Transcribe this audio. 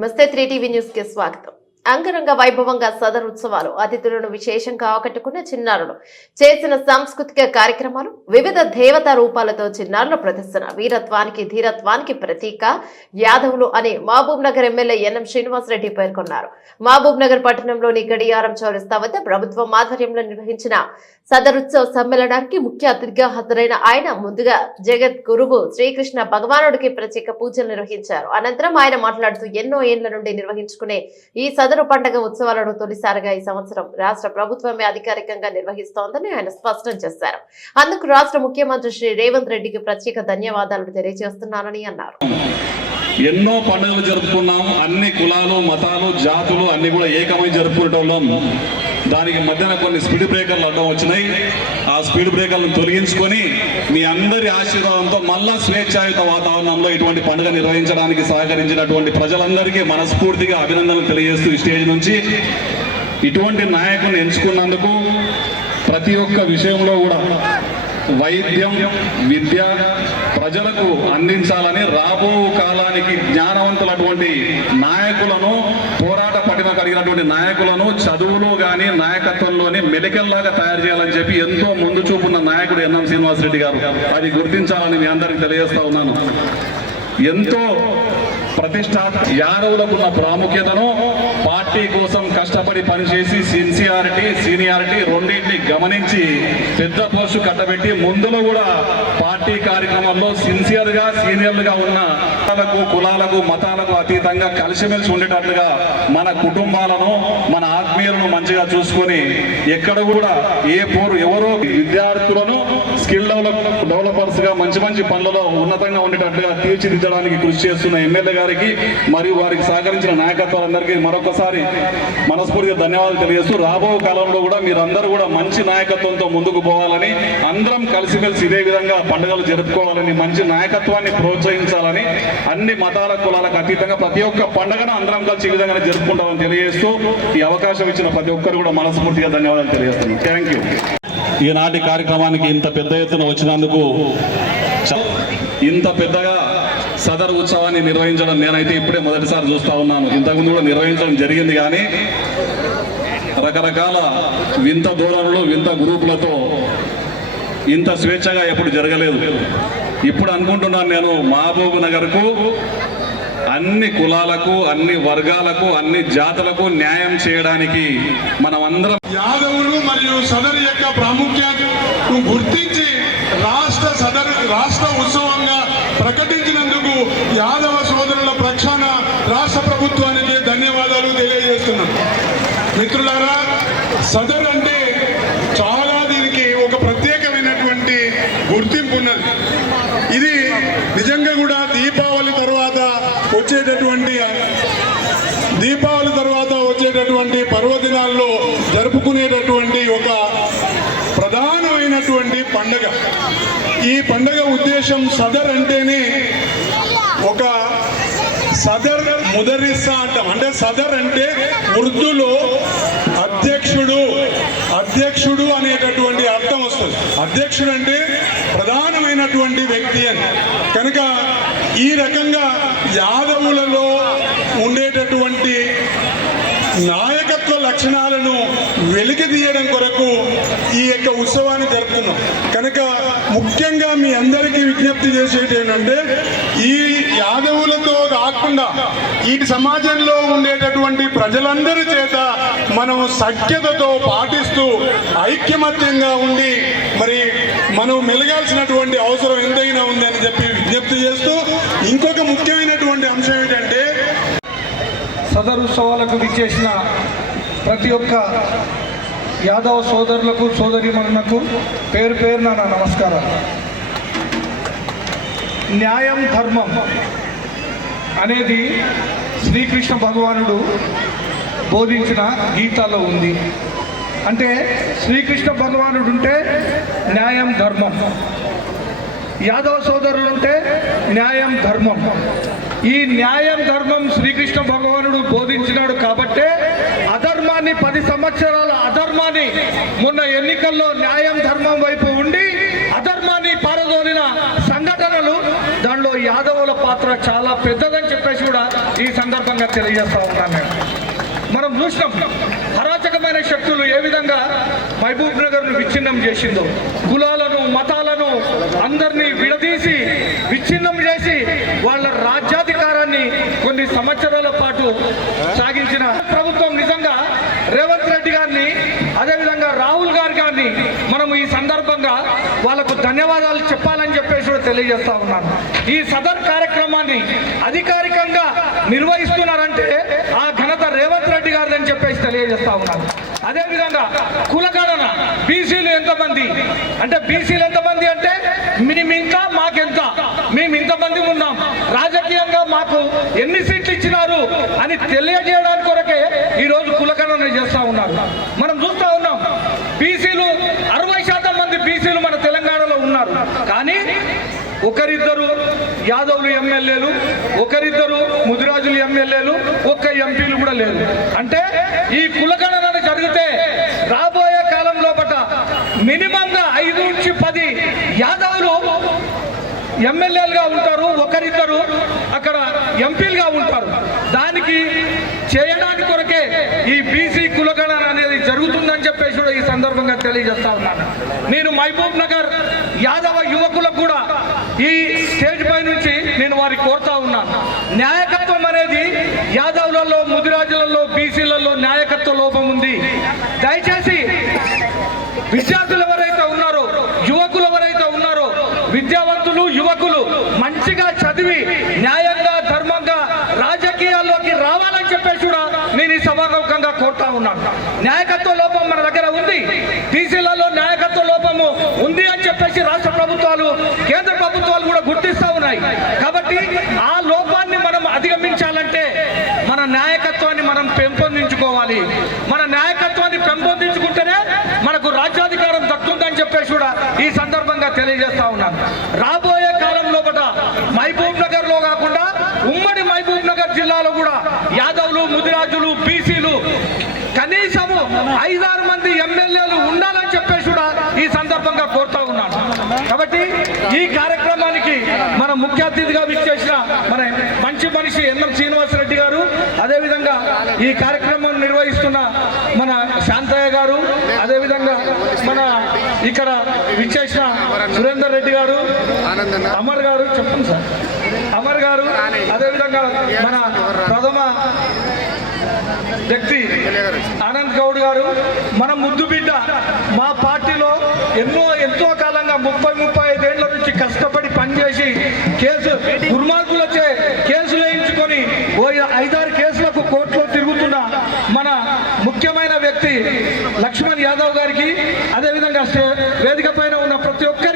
నమస్తే three TV news కి స్వాగతం అంగరంగ వైభవంగా సదర్ ఉత్సవాలు అతిథులను విశేషంగా ఆకట్టుకున్న చిన్నారులు. చేసిన సాంస్కృతిక కార్యక్రమాలు వివిధ దేవతా రూపాలతో చిన్నారుల ప్రదర్శన వీరత్వానికి ధీరత్వానికి ప్రతీక. యాదవులు అని మహబూబ్ నగర్ ఎమ్మెల్యే ఎన్ఎం శ్రీనివాసరెడ్డి పేర్కొన్నారు. మహబూబ్ నగర్ పట్టణంలోని గడియారం చౌరస్తా వద్ద ప్రభుత్వం ఆధ్వర్యంలో నిర్వహించిన సదరుత్సవ సమ్మేళనానికి ముఖ్య అతిథిగా హాజరైన ఆయన ముందుగా జగత్ గురువు శ్రీకృష్ణ భగవానుడికి ప్రత్యేక పూజలు నిర్వహించారు. అనంతరం ఆయన మాట్లాడుతూ ఎన్నో ఏళ్ళ నుండి నిర్వహించుకునే ఈ సదరు పండుగ ఉత్సవాలను తొలిసారిగా ఈ సంవత్సరం రాష్ట్ర ప్రభుత్వమే అధికారికంగా నిర్వహిస్తోందని ఆయన స్పష్టం చేశారు. అందుకు రాష్ట్ర ముఖ్యమంత్రి శ్రీ రేవంత్ రెడ్డికి ప్రత్యేక ధన్యవాదాలు తెలియజేస్తున్నానని అన్నారు. ఎన్నో పండుగలు జరుపుకున్నాం. అన్ని కులాలు మతాలు జాతులు అన్ని కూడా ఏకమై జరుపుకుంటాం దానికి మధ్యన కొన్ని స్పీడ్ బ్రేకర్లు అడ్డం వచ్చినాయి. ఆ స్పీడ్ బ్రేకర్లను తొలగించుకొని మీ అందరి ఆశీర్వాదంతో మళ్ళా స్వేచ్ఛాయుత వాతావరణంలో ఇటువంటి పండుగ నిర్వహించడానికి సహకరించినటువంటి ప్రజలందరికీ మనస్ఫూర్తిగా అభినందనలు తెలియజేస్తూ స్టేజ్ నుంచి ఇటువంటి నాయకుని ఎంచుకున్నందుకు ప్రతి ఒక్క విషయంలో కూడా వైద్యం విద్య ప్రజలకు అందించాలని రాబో కాలానికి జ్ఞానవంతులటువంటి నాయకులను పోరాట పటిమ కలిగినటువంటి నాయకులను చదువులో కానీ నాయకత్వంలోని మెడికల్ లాగా తయారు చేయాలని చెప్పి ఎంతో ముందు చూపున్న నాయకుడు ఎన్ఎం శ్రీనివాసరెడ్డి గారు. అది గుర్తించాలని మీ అందరికి తెలియజేస్తా ఉన్నాను. ఎంతో ప్రతిష్టాత్ యాదవులకు ఉన్న ప్రాముఖ్యతను పార్టీ కోసం కష్టపడి పనిచేసి సిన్సియారిటీ సీనియారిటీ రెండింటిని గమనించి పెద్ద పోస్టు కట్టబెట్టి ముందులో కూడా పార్టీ కార్యక్రమంలో సిన్సియర్గా సీనియర్లుగా ఉన్న కులాలకు కులాలకు మతాలకు అతీతంగా కలిసిమెలిసి ఉండేటట్లుగా మన కుటుంబాలను మన ఆత్మీయులను మంచిగా చూసుకొని ఎక్కడ కూడా ఏ పోరు ఎవరో విద్యార్థులను స్కిల్ డెవలప్ డెవలపర్స్గా మంచి మంచి పనులలో ఉన్నతంగా ఉండేటట్లుగా తీర్చిదిద్దడానికి కృషి చేస్తున్న ఎమ్మెల్యే గారికి మరియు వారికి సహకరించిన నాయకత్వాలందరికీ మరొకసారి మనస్ఫూర్తిగా ధన్యవాదాలు తెలియజేస్తూ రాబో కాలంలో కూడా మీరందరూ కూడా మంచి నాయకత్వంతో ముందుకు పోవాలని అందరం కలిసిమెలిసి ఇదే విధంగా పండుగలు జరుపుకోవాలని మంచి నాయకత్వాన్ని ప్రోత్సహించాలని అన్ని మతాల కులాలకు అతీతంగా ప్రతి ఒక్క పండుగను అందరం కలిసి ఈ విధంగా జరుపుకుంటామని తెలియజేస్తూ ఈ అవకాశం ఇచ్చిన ప్రతి ఒక్కరు కూడా మనస్ఫూర్తిగా ధన్యవాదాలు తెలియజేస్తున్నాను థ్యాంక్ యూ ఈనాటి కార్యక్రమానికి ఇంత పెద్ద ఎత్తున వచ్చినందుకు ఇంత పెద్దగా సదర్ ఉత్సవాన్ని నిర్వహించడం నేనైతే ఇప్పుడే మొదటిసారి చూస్తా ఉన్నాను. ఇంతకుముందు కూడా నిర్వహించడం జరిగింది కానీ రకరకాల వింత దూరంలో వింత గ్రూపులతో ఇంత స్వేచ్ఛగా ఎప్పుడు జరగలేదు. ఇప్పుడు అనుకుంటున్నాను నేను మహబూబ్ నగర్కు అన్ని కులాలకు అన్ని వర్గాలకు అన్ని జాతులకు న్యాయం చేయడానికి మనం అందరం యాదవులు మరియు సదరు యొక్క ప్రాముఖ్యతను గుర్తించి రాష్ట్ర సదరు రాష్ట్ర ఉత్సవంగా ప్రకటించినందుకు యాదవ సోదరుల ప్రక్షాళన రాష్ట్ర ప్రభుత్వానికి ధన్యవాదాలు తెలియజేస్తున్నాను మిత్రులారా సదరు అంటే చాలా దీనికి ఒక ప్రత్యేకమైనటువంటి గుర్తింపు ఉన్నది. ఇది ఈ పండగ ఉద్దేశం సదర్ అంటేనే ఒక సదర్ ముదరిస్సా అంటాం అంటే సదర్ అంటే ఉర్దూలో అధ్యక్షుడు అధ్యక్షుడు అనేటటువంటి అర్థం వస్తుంది. అధ్యక్షుడు అంటే ప్రధానమైనటువంటి వ్యక్తి అని. కనుక ఈ రకంగా యాదవులలో ఉండేటటువంటి నాయకత్వ లక్షణాలను వెలికి తీయడం కొరకు ఈ యొక్క ఉత్సవాన్ని జరుపుతున్నాం కనుక ముఖ్యంగా మీ అందరికీ విజ్ఞప్తి చేసేది ఏంటంటే ఈ యాదవులతో కాకుండా ఈ సమాజంలో ఉండేటటువంటి ప్రజలందరి చేత మనం సఖ్యతతో పాటిస్తూ ఐక్యమత్యంగా ఉండి మరి మనం మెలగాల్సినటువంటి అవసరం ఎంతైనా ఉందని చెప్పి విజ్ఞప్తి చేస్తూ ఇంకొక ముఖ్యమైనటువంటి అంశం ఏంటంటే సదరుత్సవాలకు విచ్చేసిన ప్రతి ఒక్క యాదవ సోదరులకు సోదరిమణులకు పేరు పేరున నా నమస్కారాలు. న్యాయం ధర్మం అనేది శ్రీకృష్ణ భగవానుడు బోధించిన గీతాలో ఉంది. అంటే శ్రీకృష్ణ భగవానుడు ఉంటే న్యాయం ధర్మం. యాదవ సోదరులు ఉంటే న్యాయం ధర్మం. ఈ న్యాయం ధర్మం శ్రీకృష్ణ భగవానుడు బోధించినాడు కాబట్టే ధర్మాన్ని పది సంవత్సరాల అధర్మాన్ని మొన్న ఎన్నికల్లో న్యాయం ధర్మం వైపు ఉండి అధర్మాన్ని పారదోలిన సంఘటనలు దానిలో యాదవుల పాత్ర పాత్ర చాలా పెద్దదని చెప్పేసి కూడా ఈ సందర్భంగా తెలియజేస్తా ఉన్నాను నేను. మనం చూసినాం అరాచకమైన శక్తులు ఏ విధంగా మహబూబ్ నగర్ను విచ్ఛిన్నం చేసిందో కులాలను మతాలను అందరినీ విడదీసి విచ్ఛిన్నం చేసి వాళ్ళ రాజ్యాధికారాన్ని కొన్ని సంవత్సరాల పాటు సాగించిన ప్రభుత్వం నిజంగా రేవంత్ రెడ్డి గారిని అదేవిధంగా రాహుల్ గారి గారిని మనం ఈ సందర్భంగా వాళ్ళకు ధన్యవాదాలు చెప్పాలని చెప్పేసి కూడా తెలియజేస్తా ఉన్నాను. ఈ సదర్ కార్యక్రమాన్ని అధికారికంగా నిర్వహిస్తున్నారంటే ఆ ఘనత రేవంత్ రెడ్డి గారిని అని చెప్పేసి తెలియజేస్తా ఉన్నాను. అదేవిధంగా కులగణన బీసీలు ఎంతమంది? అంటే బీసీలు ఎంతమంది అంటే మేమింత మాకెంత? మేము ఇంతమంది ఉన్నాం. రాజకీయంగా మాకు ఎన్ని సీట్లు ఇచ్చినారు అని తెలియజేయడానికి కొరకే ఈరోజు కులగణన చేస్తూ ఉన్నారు. మనం చూస్తా ఉన్నాం బీసీలు అరవై శాతం మంది బీసీలు మన తెలంగాణలో ఉన్నారు కానీ ఒకరిద్దరు యాదవులు ఎమ్మెల్యేలు ఒకరిద్దరు ముదిరాజులు ఎమ్మెల్యేలు ఒక్క ఎంపీలు కూడా లేరు. అంటే ఈ కులగణన జరిగితే రాబోయే కాలం లోపట మినిమంగా ఐదు నుంచి పది యాదవులు ఎమ్మెల్యేలుగా ఉంటారు ఒకరిద్దరు అక్కడ ఎంపీలుగా ఉంటారు. దానికి చేయడానికి కొరకే ఈ బీసీ కులగణన అనేది జరుగుతుందని చెప్పేసి కూడా ఈ సందర్భంగా తెలియజేస్తా ఉన్నాను. నేను మహబూబ్ నగర్ యాదవ యువకులకు కూడా ఈ స్టేజ్ పై నుంచి నేను వారికి కోరుతా ఉన్నాను. న్యాయకత్వం అనేది యాదవులలో ముదిరాజులలో బీసీలలో నాయకత్వ లోపం ఉంది. దయచేసి విద్యార్థులు ఎవరైతే ఉన్నారో యువకులు ఎవరైతే ఉన్నారో విద్యావంతులు యువకులు మంచిగా చదివి న్యాయంగా ధర్మంగా రాజకీయాల్లోకి రావాలని చెప్పేసి కూడా నేను ఈ సభాముఖంగా కోరుతా ఉన్నాను. న్యాయకత్వ లోపం మన దగ్గర ఉంది బీసీలలో న్యాయకత్వ లోపము ఉంది అని చెప్పేసి రాష్ట్ర ప్రభుత్వాలు కేంద్ర ప్రభుత్వాలు కూడా గుర్తిస్తూ ఉన్నాయి. కాబట్టి ఆ లోపాన్ని మనం అధిగమించాలంటే మన నాయకత్వాన్ని మనం పెంపొందించుకోవాలి. మన నాయకత్వాన్ని పెంపొందించుకుంటేనే మనకు రాజ్యాధికారం దక్కుందని చెప్పేసి కూడా ఈ సందర్భంగా తెలియజేస్తా ఉన్నాను. రాబోయే కాలంలో లోపల మహబూబ్ నగర్లో కాకుండా ఉమ్మడి మహబూబ్ నగర్ జిల్లాలో కూడా యాదవ్లు ముదిరాజులు బీసీలు కనీసము ఐదారు మంది ఎమ్మెల్యే ఉండాలని చెప్పేసి కూడా ఈ సందర్భంగా కోరుతా ఉన్నాను కాబట్టి ఈ కార్యక్రమానికి మన ముఖ్య అతిథిగా విచ్చేసిన మన మంచి మనిషి ఎన్ఎం శ్రీనివాసరెడ్డి గారు అదేవిధంగా ఈ కార్యక్రమం నిర్వహిస్తున్న మన శాంతయ్య గారు అదేవిధంగా మన ఇక్కడ విచ్చేసిన సురేందర్ రెడ్డి గారు అమర్ గారు చెప్పండి సార్. అమర్ గారు అదేవిధంగా మన ప్రథమ వ్యక్తి ఆనంద్ గౌడ్ గారు మన ముద్దు బిడ్డ మా పార్టీలో ఎన్నో ఎంతో కాలంగా ముప్పై ముప్పై ఐదేళ్ళ నుంచి కష్టపడి పనిచేసి కేసు దుర్మార్గులచే కేసులు వేయించుకొని ఓ ఐదారు కేసులకు కోర్టులో తిరుగుతున్న మన ముఖ్యమైన వ్యక్తి లక్ష్మణ్ యాదవ్ గారికి అదేవిధంగా వేదిక పైన ఉన్న ప్రతి ఒక్క